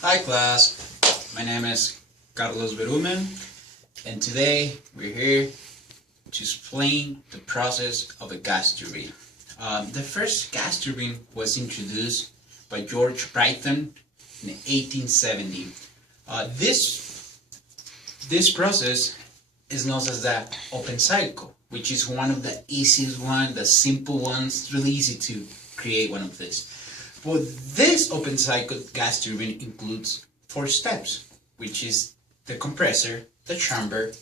Hi class, my name is Carlos Berumen, and today we're here to explain the process of a gas turbine. The first gas turbine was introduced by George Brighton in 1870. This process is known as the open cycle, which is one of the easiest one, the simple ones. It's really easy to create one of this. But this open cycle gas turbine includes 4 steps, which is the compressor, the chamber,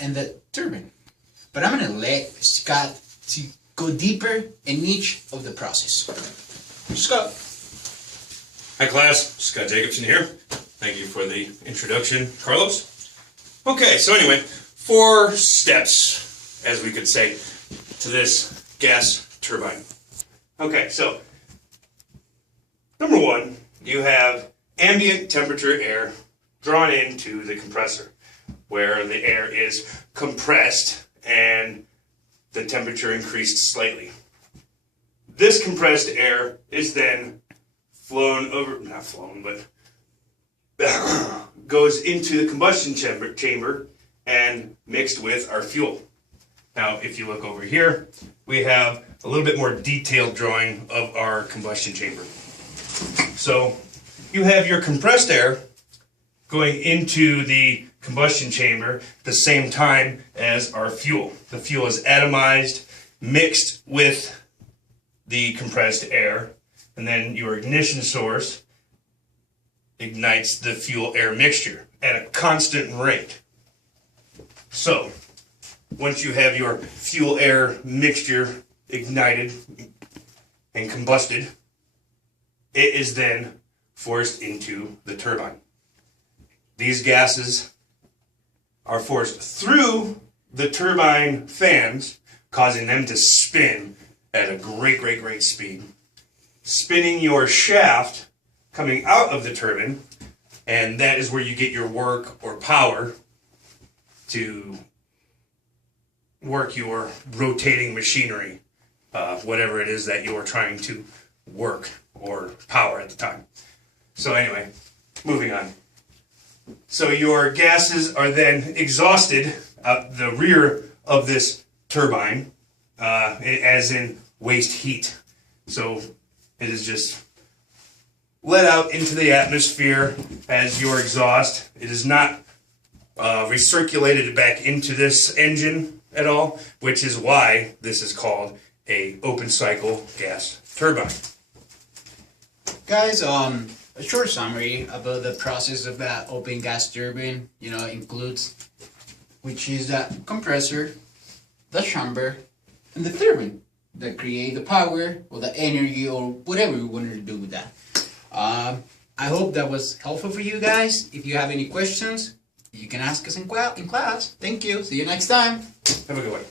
and the turbine. But I'm going to let Scott to go deeper in each of the process. Scott. Hi class, Scott Jacobson here. Thank you for the introduction, Carlos. Okay, so anyway, 4 steps, as we could say, to this gas turbine. Okay, so number 1, you have ambient temperature air drawn into the compressor, where the air is compressed and the temperature increased slightly. This compressed air is then goes into the combustion chamber and mixed with our fuel. Now, if you look over here, we have a little bit more detailed drawing of our combustion chamber. So you have your compressed air going into the combustion chamber at the same time as our fuel. The fuel is atomized, mixed with the compressed air, and then your ignition source ignites the fuel-air mixture at a constant rate. So once you have your fuel-air mixture ignited and combusted, it is then forced into the turbine. These gases are forced through the turbine fans, causing them to spin at a great speed, spinning your shaft coming out of the turbine, and that is where you get your work or power to work your rotating machinery, whatever it is that you're trying to work or power at the time. So anyway, moving on. So your gases are then exhausted out the rear of this turbine, as in waste heat. So it is just let out into the atmosphere as your exhaust. It is not recirculated back into this engine at all, which is why this is called a open cycle gas turbine. Guys, a short summary about the process of that open gas turbine, includes, which is the compressor, the chamber, and the turbine that create the power or the energy or whatever we wanted to do with that. I hope that was helpful for you guys. If you have any questions, you can ask us in class. Thank you. See you next time. Have a good one.